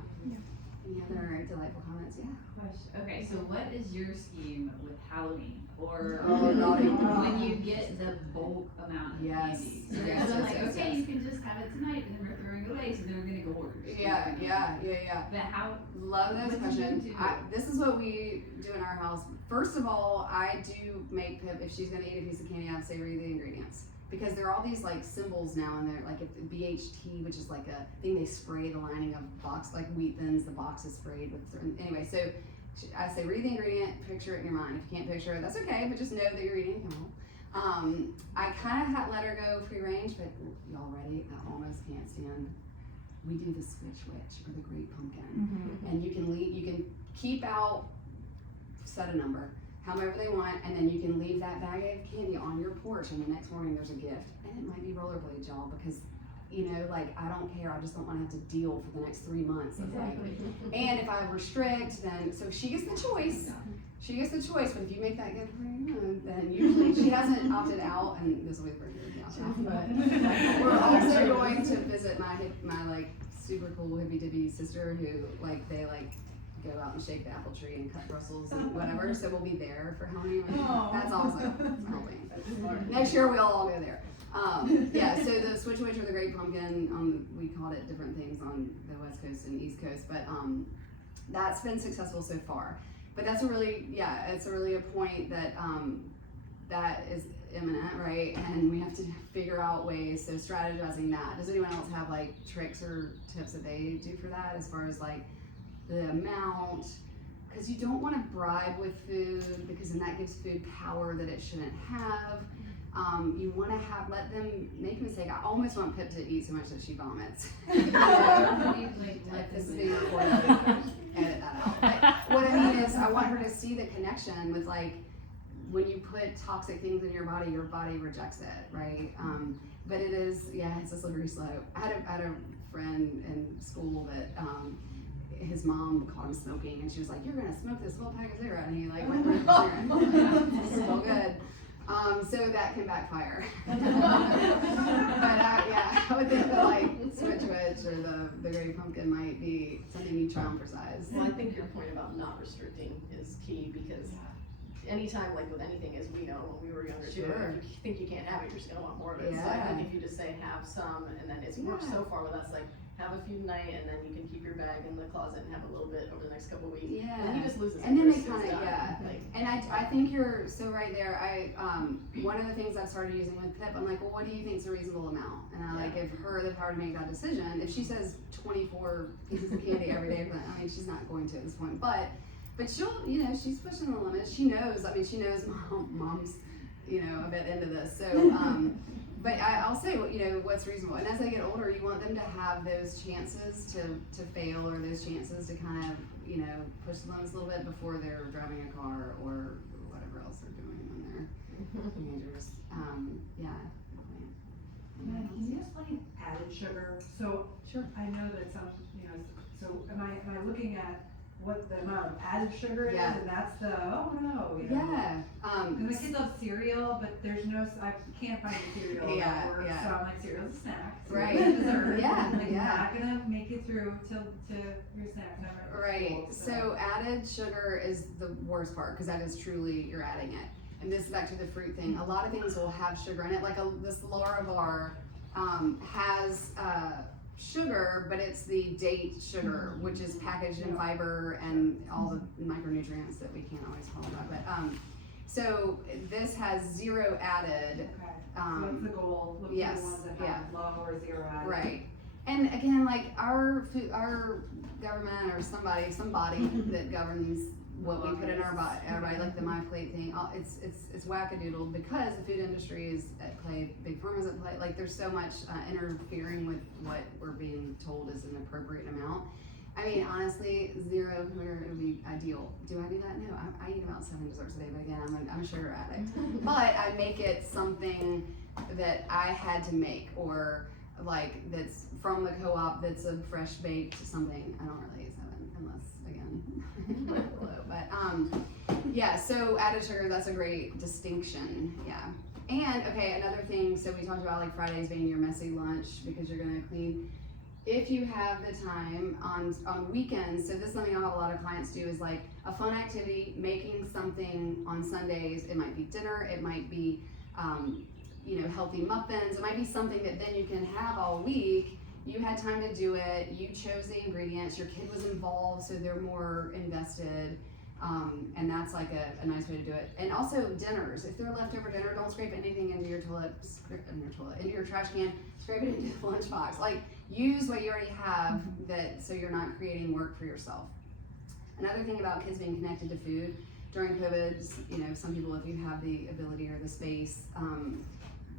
Any other delightful comments? Yeah. Question. Okay, so what is your scheme with Halloween? Or naughty. when you get the bulk amount of Yes. candy? Yes, So yes, like, yes, okay, yes. you can just have it tonight, and then we're throwing it away, so then we're gonna go orders. Yeah. But how? Love those What do you questions. do? This is what we do in our house. First of all, I do make Pip, if she's gonna eat a piece of candy, I have to say read the ingredients. Because there are all these like symbols now in there, like if BHT, which is like a thing they spray the lining of box, like wheat thins, the box is sprayed with certain, anyway, so I say read the ingredient, picture it in your mind. If you can't picture it, that's okay, but just know that you're eating chemical. I kind of let her go free range, but y'all ready? I almost can't stand. We do the switch witch or the great pumpkin, and you can keep out, set a number, however they want, and then you can leave that bag of candy on your porch, and the next morning there's a gift, and it might be rollerblades, y'all, because you know, like I don't care, I just don't want to have to deal for the next 3 months of like, and if I restrict, then so she gets the choice. She gets the choice, but if you make that gift for you, then usually she hasn't opted out, and this will be the first year she opted out. But we're also going to visit my like super cool hippie dippy sister who like they like go out and shake the apple tree and cut Brussels and whatever. So we'll be there for Halloween. That's awesome. It's Halloween. Next year we'll all go there. Yeah. So the switch witch or the great pumpkin, we called it different things on the West Coast and East Coast, but that's been successful so far. But that's a really, it's a really a point that that imminent, right? And we have to figure out ways, so strategizing that. Does anyone else have like tricks or tips that they do for that as far as like the amount? Because you don't want to bribe with food, because then that gives food power that it shouldn't have. You want to let them make a mistake. I almost want Pip to eat so much that she vomits. This is being recorded. Edit that out. But what I mean is, I want her to see the connection with like, when you put toxic things in your body rejects it, right? But it is, it's a slippery slope. I had a friend in school that his mom caught him smoking, and she was like, "You're gonna smoke this whole pack of cigarette," and he like went through the cigarette. This is all good. So that can backfire. But I would think that like Switch Witch or the Great Pumpkin might be something you try on for size. Well, I think your point about not restricting is key, because anytime, like with anything, as we know when we were younger, too, Sure. if you think you can't have it, you're just gonna want more of it. So I Yeah. think if you just say have some, and then it's worked so far with us, like have a few tonight, and then you can keep your bag in the closet and have a little bit over the next couple of weeks. Yeah. And then he just loses And then they interest, it's kinda, done. Like, And I think you're so right there. One of the things I've started using with Pip, I'm like, well, what do you think is a reasonable amount? And I like give her the power to make that decision. If she says 24 pieces of candy every day, I mean, she's not going to at this point, but she'll, she's pushing the limits. She knows, she knows mom's, a bit into this. So, but I'll say, what's reasonable. And as they get older, you want them to have those chances to fail, or those chances to kind of, push the limits a little bit before they're driving a car or whatever else they're doing when they're teenagers. Maddy, can you explain added sugar? So, Sure. I know that some, so am I looking at what the amount of added sugar is, Yeah. and that's the, Yeah. Because my kids love cereal, but there's no, I can't find the cereal Yeah, that works, yeah. so I'm like, cereal's a snack. Right. Cereal's a dessert. Yeah, Like, yeah. not gonna make it through to your snack time at Right, school, so added sugar is the worst part, because that is truly, you're adding it. And this is back to the fruit thing. A lot of things will have sugar in it, like this Laura bar has sugar, but it's the date sugar, which is packaged in fiber and all the micronutrients that we can't always follow that. But so this has 0 added. Okay, so that's the goal, look for yes, the ones that have low or 0 added. Right. And again, like our government or somebody that governs what we put in our body, like the My Plate thing, it's wackadoodle, because the food industry is at play, big pharma's at play, like there's so much interfering with what we're being told is an appropriate amount. I mean, honestly, 0 would be ideal. Do I do that? No, I eat about 7 desserts a day, but again, I'm a sugar addict. But I make it something that I had to make, or like that's from the co-op, that's a fresh baked something. I don't really eat 7 unless, again, below. But so added sugar, that's a great distinction, And okay, another thing, so we talked about like Fridays being your messy lunch because you're gonna clean. If you have the time on weekends, so this is something I have a lot of clients do, is like a fun activity, making something on Sundays. It might be dinner, it might be healthy muffins, it might be something that then you can have all week. You had time to do it, you chose the ingredients, your kid was involved, so they're more invested. And that's like a nice way to do it. And also dinners, if they're leftover dinner, don't scrape anything into your into your trash can, scrape it into the lunchbox. Like, use what you already have, so you're not creating work for yourself. Another thing about kids being connected to food, during COVID, some people, if you have the ability or the space,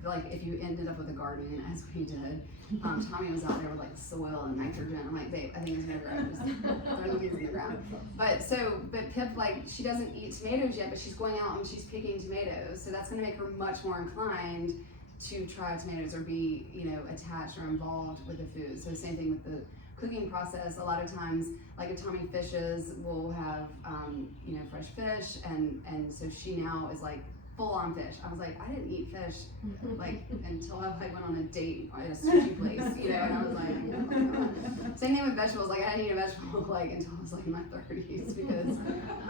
like if you ended up with a garden, as we did, Tommy was out there with like soil and nitrogen. I'm like, babe, I think it's gonna grow. Just throw the weeds in the ground. But Pip, like, she doesn't eat tomatoes yet, but she's going out and she's picking tomatoes. So that's gonna make her much more inclined to try tomatoes or be, attached or involved with the food. So same thing with the cooking process. A lot of times, like if Tommy fishes, we'll have, fresh fish. And so she now is like, full on fish. I was like, I didn't eat fish like until I went on a date at a sushi place, and I was like, oh my God. Same thing with vegetables. Like I didn't eat a vegetable until I was like in my 30s because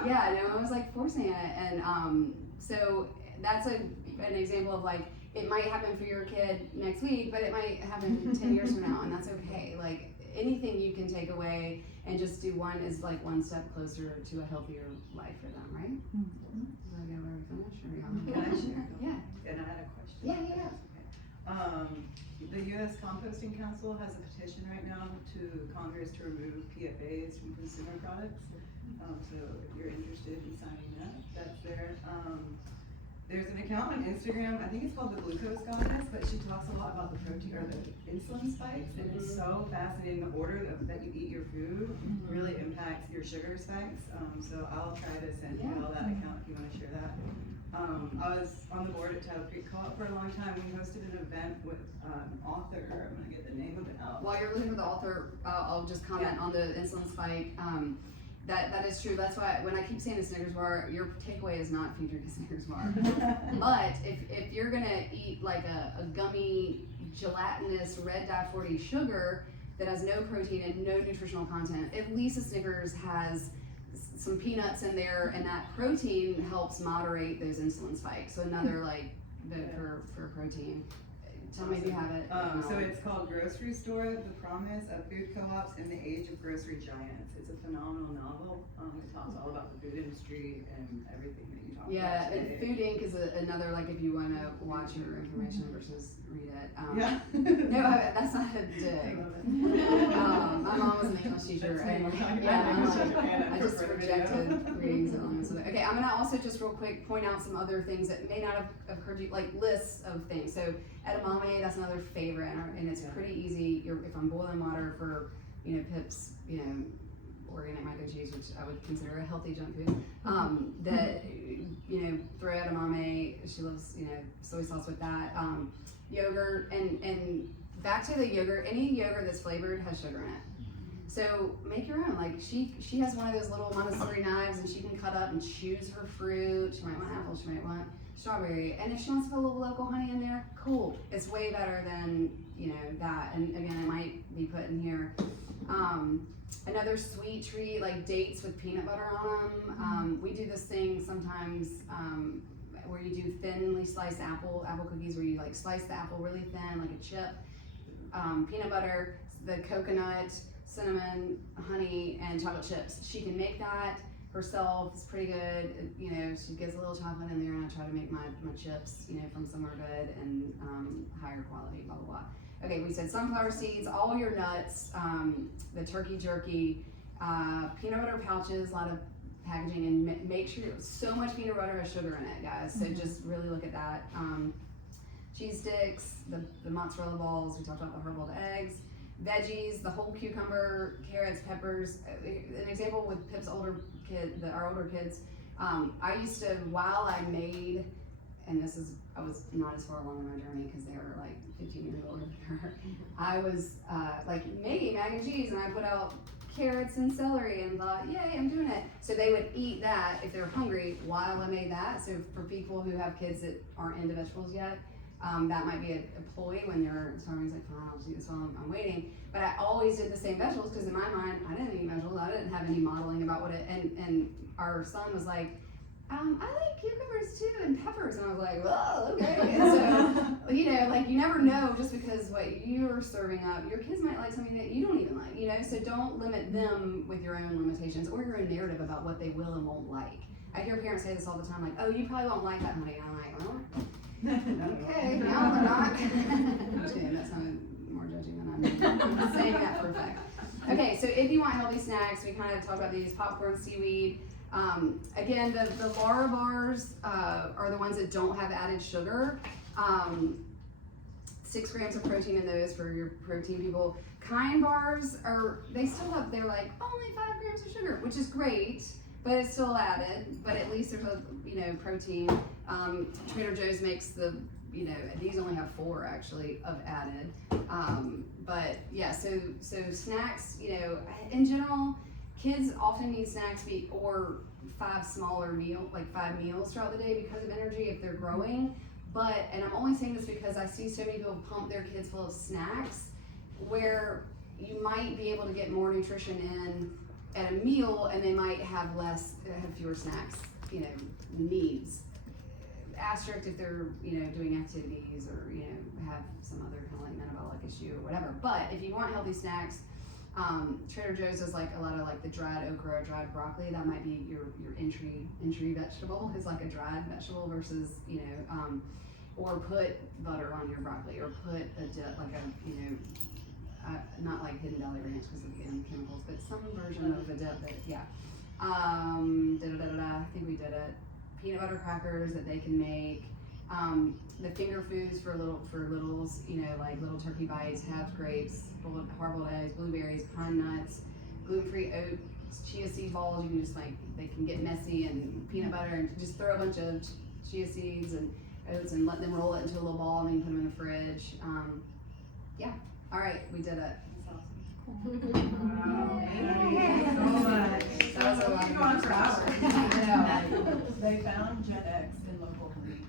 I was like forcing it. And so that's an example of like, it might happen for your kid next week, but it might happen 10 years from now, and that's okay. Like anything you can take away and just do one is like one step closer to a healthier life for them, right? Mm-hmm. But ago, were we finished, or are we on? Can I share? Yeah. And I had a question. Yeah. The U.S. Composting Council has a petition right now to Congress to remove PFAs from consumer products. So if you're interested in signing that, that's there. There's an account on Instagram, I think it's called the Glucose Goddess, but she talks a lot about the protein or the insulin spikes, and it's so fascinating. The order that you eat your food really impacts your sugar spikes. So I'll try to send you all that account if you want to share that. I was on the board at Tattle Creek Co-op for a long time. We hosted an event with an author. I'm gonna get the name of it out. While you're looking for the author, I'll just comment on the insulin spike. That is true. That's why when I keep saying the Snickers bar, your takeaway is not feed your Snickers bar. But if you're gonna eat like a gummy, gelatinous, red dye 40 sugar that has no protein and no nutritional content, at least a Snickers has some peanuts in there, and that protein helps moderate those insulin spikes. So another like for protein. Tell me if you have it. So it's called Grocery Store, The Promise of Food Co-ops in the Age of Grocery Giants. It's a phenomenal novel. It talks all about the food industry and everything that you talked Yeah, about and today. Food Inc. is another, like, if you want to watch your information versus read it. Yeah. No, that's not a dig. My mom was an English teacher, and I just rejected reading so long. Okay, I'm gonna also just real quick point out some other things that may not have occurred to you, like lists of things. So edamame, that's another favorite, and it's pretty easy. If I'm boiling water for, Pip's, organic mac and cheese, which I would consider a healthy junk food, that, throw edamame. She loves, soy sauce with that. Yogurt, and back to the yogurt, any yogurt that's flavored has sugar in it. So make your own. Like she has one of those little Montessori knives, and she can cut up and choose her fruit. She might want apple, she might want strawberry, and if she wants to put a little local honey in there, cool. It's way better than that. And again, it might be put in here. Another sweet treat, like dates with peanut butter on them. We do this thing sometimes where you do thinly sliced apple cookies, where you like slice the apple really thin, like a chip. Peanut butter, the coconut, cinnamon, honey, and chocolate chips. She can make that herself. It's pretty good. She gets a little chocolate in there, and I try to make my chips, from somewhere good and higher quality, blah, blah, blah. Okay, we said sunflower seeds, all your nuts, the turkey jerky, peanut butter pouches, a lot of packaging, and make sure so much peanut butter has sugar in it, guys. So just really look at that. Cheese sticks, the mozzarella balls, we talked about the hard-boiled eggs, veggies, the whole cucumber, carrots, peppers. An example with Pip's older kid, our older kids, I used to, while I made, and I was not as far along in my journey because they were like 15 years older than her. I was like making mac and cheese, and I put out carrots and celery and thought, yay, I'm doing it. So they would eat that if they're hungry while I made that. So for people who have kids that aren't into vegetables yet, that might be a ploy when they're starving. It's like, fine, I'll just eat this while I'm waiting. But I always did the same vegetables because in my mind, I didn't eat vegetables. I didn't have any modeling about what it, and our son was like, I like cucumbers too and peppers. And I was like, well, okay. And so, you never know just because what you're serving up, your kids might like something that you don't even like, so don't limit them with your own limitations or your own narrative about what they will and won't like. I hear parents say this all the time, like, oh, you probably won't like that, honey. And I'm like, well, okay, now we're not. I'm just kidding, that sounded more judging than I'm saying that for a fact. Okay, so if you want healthy snacks, we kind of talked about these: popcorn, seaweed. Again, the Lara bars are the ones that don't have added sugar. 6 grams of protein in those for your protein people. Kind bars they're like only 5 grams of sugar, which is great, but it's still added. But at least there's a protein. Trader Joe's makes these only have 4 actually of added. But yeah, so snacks, in general, kids often need snacks or 5 smaller meals throughout the day because of energy if they're growing. But, and I'm only saying this because I see so many people pump their kids full of snacks where you might be able to get more nutrition in at a meal, and they might have fewer snacks, needs. Asterisk if they're, doing activities or, have some other kind of like metabolic issue or whatever. But if you want healthy snacks, Trader Joe's is like a lot of like the dried okra, dried broccoli. That might be your entry vegetable, is like a dried vegetable versus, you know, or put butter on your broccoli, or put a dip, like a, you know, not like Hidden Valley Ranch because of again chemicals, but some version of a dip that, yeah. I think we did it. Peanut butter crackers that they can make. The finger foods for littles, you know, like little turkey bites, half grapes, hard-boiled eggs, blueberries, pine nuts, gluten-free oats, chia seed balls. You can just like, they can get messy, and peanut butter, and just throw a bunch of chia seeds and oats and let them roll it into a little ball, and then you put them in the fridge. Yeah. All right, we did it. Wow, thank you so much. That was a lot. We could go on for hours. I They found Gen X in local honey,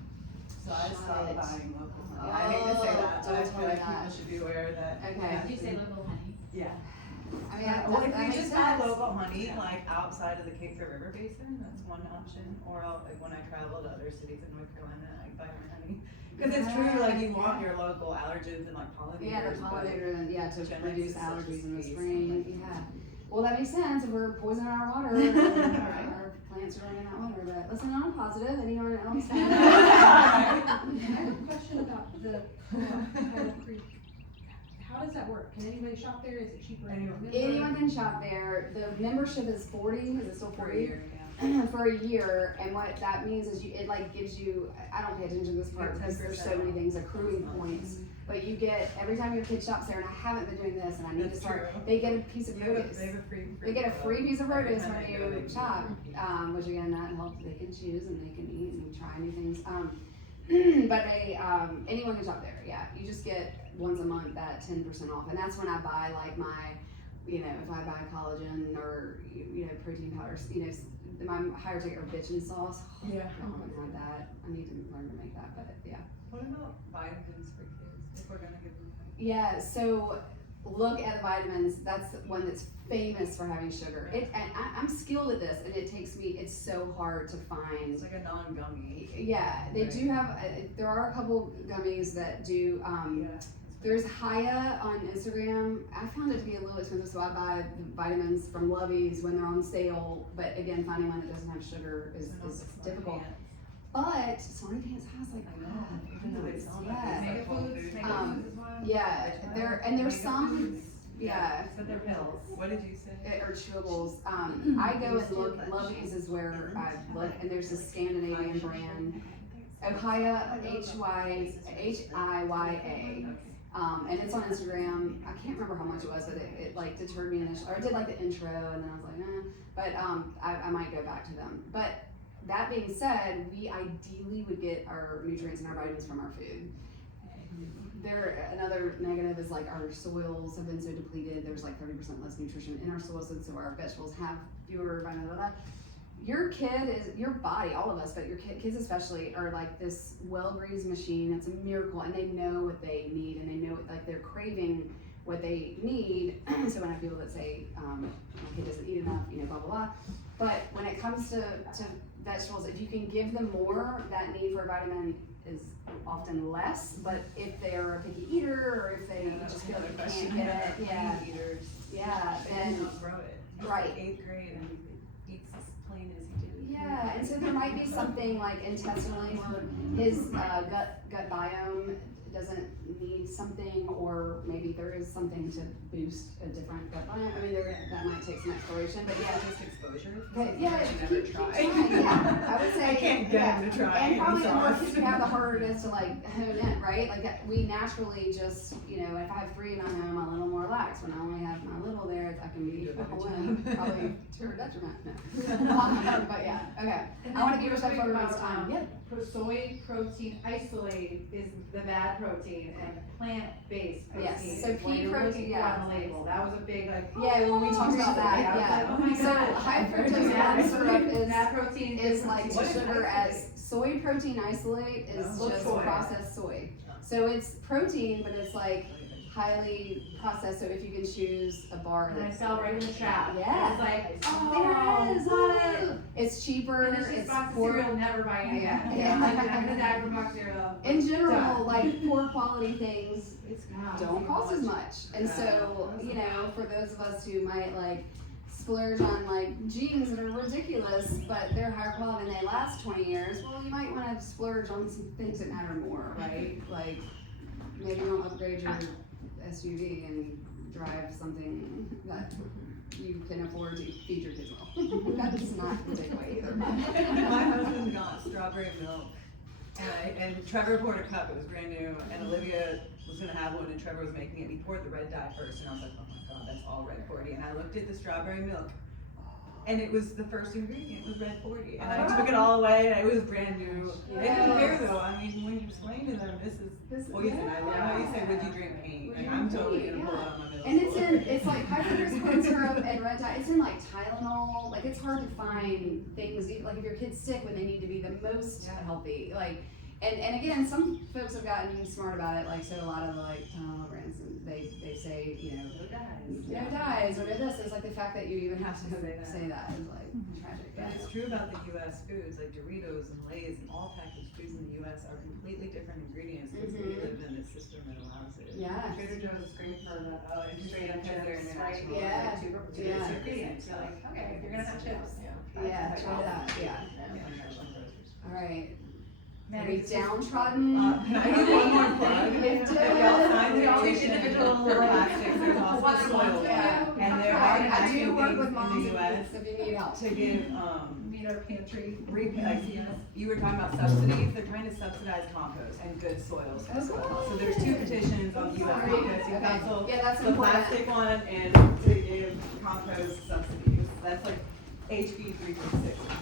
so I started Shut it. buying local honey. I hate to say that, but I feel like people should be aware that. Okay. Did you say local honey? Yeah. I mean, Well, if that you makes just buy sense. local honey, like outside of the Cape Fear River Basin, that's one option. Or like when I travel to other cities in North Carolina, I buy my honey. Cause it's true, like you want your local allergens and like pollinators. Yeah, the but- pollinator, and yeah, to Gen X reduce is such a allergies in the space. spring, yeah. Well, that makes sense, if we're poisoning our water, and our plants are running out of water, but listen, I'm positive, anyone else? I have a question about the Highland Creek. How does that work? Can anybody shop there? Is it cheaper? Anyone can shop there, the membership is 40, is it still For a 40? year, yeah. For a year, and what that means is it like gives you, I don't pay attention to this part You get because there's so 10% many things, accruing off. points, but you get, every time your kid shops there, and I haven't been doing this, and I need to That's start, true. they get a piece of They have produce. a free. They get a free piece of Every produce time when they go, you they shop, can- which again, that helps, they can choose and they can eat and try new things. But they, anyone can shop there, yeah, you just get once a month that 10% off, and that's when I buy like my, you know, if I buy collagen or, you know, protein powders, you know, my higher ticket or bitchin' sauce. Yeah. I haven't had that, I need to learn to make that, but yeah. What about vitamins for kids, if we're gonna give them? Yeah, so look at the vitamins. That's one that's famous for having sugar. I'm skilled at this, and it takes me, it's so hard to find. It's like a non-gummy. Yeah, they Right. do have, there are a couple gummies that do, Yeah. there's Haya on Instagram. I found it to be a little expensive, so I buy vitamins from Lovey's when they're on sale. But again, finding one that doesn't have sugar is difficult. But Smarty Pants has like, I know, even though they sound like yeah. it's Mega like whole foods, food. mega foods as well. Yeah, there's some, yeah. But they're pills. What did you say? Or chewables. I go and look, Lovey's is where I look, and there's a Scandinavian brand. Ohia, Hiya, and it's on Instagram. I can't remember how much it was, but it like deterred me initially, or I did like the intro, and then I was like, eh. But I might go back to them. But that being said, we ideally would get our nutrients and our vitamins from our food. Another negative is like our soils have been so depleted. There's like 30% less nutrition in our soils, and so our vegetables have fewer vitamins. Your kid is, your body, all of us, but your kids especially, are like this well-greased machine. It's a miracle, and they know what they need, and they know, like, they're craving what they need. So when I have people that say, my kid doesn't eat enough, you know, blah, blah, blah. But when it comes to vegetables, if you can give them more, that need for a vitamin is often less. But if they're a picky eater, or if they just feel like you can't get it, yeah, Eaters. yeah, They then, cannot grow it. He's right. like 8th grade and he eats as plain as he did. yeah, and so there might be something like intestinally, his gut biome doesn't need something, or maybe there is something to boost a different gut biome. I mean, that might take some exploration, but yeah. Just exposure. But yeah, Something keep you never trying, tried. yeah. I would say, I can't get yeah. him to try And any probably the more sauce. kids you have, the harder it is to like hone in, right? Like we naturally just, you know, if I have 3 in my home, I'm a little more relaxed. When I only have my little there, I can be You do a better overwhelmed, job. probably to her detriment. No. But yeah, okay. I want to give respect for everyone's time. Yeah. Soy protein isolate is the bad protein, and plant-based protein Yes, is so what pea you're protein, looking for yeah. on the label. That was a big like. Yeah, when we talked about that, I was like, oh my So gosh. high fructose corn syrup Bad protein is like What is sugar isolate? as soy protein isolate is Oh. just Soy. processed soy. So it's protein, but it's like highly processed, so if you can choose a bar And I that's. fell right in the trap. Yeah. I was like, There it is, what? woo! It's cheaper, And it's just it's box of poor. cereal, never buy anything. Yeah, Yeah, yeah. like, I'm gonna die from box cereal. In general, Done. like poor quality things It's don't cost as much. And so, you know, for those of us who might like splurge on like jeans that are ridiculous, but they're higher quality and they last 20 years, well, you might want to splurge on some things that matter more, right? Like maybe you don't upgrade your SUV and drive something that you can afford to feed your kids well. That's not the takeaway either. My husband got strawberry milk, and Trevor poured a cup, it was brand new, and Olivia was gonna have one, and Trevor was making it, and he poured the red dye first, and I was like, oh my god, that's all red 40, and I looked at the strawberry milk, and it was the first ingredient was red 40, and I took it all away, and it was brand new. They didn't care though, I mean, when you explain to them, this is poison, I love how you say, would you drink paint, like, I'm totally gonna pull it out of my middle And school. it's like high corn syrup and red dye, it's in like Tylenol, like it's hard to find things, like if your kid's sick when they need to be the most healthy, like, and again, some folks have gotten smart about it, like, so a lot of the like Tylenol brands, and they say, you know, no dyes, or no this, it's like the fact that you even have to say that is like tragic. But it's true about the US foods, like Doritos and Lay's and all packaged foods in the US are completely different ingredients because we live in a system that allows it. Yeah. Trader Joe's is great for the, straight up Because they're chips, right? international. Yeah. Two Yeah. ingredients, you're like, okay, if you're gonna have chips. Yeah, try that, yeah. All right. Are we Maddy, downtrodden? Can I give one more plug? Gifted. If y'all sign the We all petition individual for plastics, there's also One soil. Yeah. And there are I packaging do work things with in moms the US if you need help. to give, Meet our pantry. like, you were talking about subsidies, they're trying to subsidize compost and good soils as well. So there's two petitions on the US Composting Okay. Council. Yeah, that's The important. plastic one and to give compost subsidies. That's like HB 346.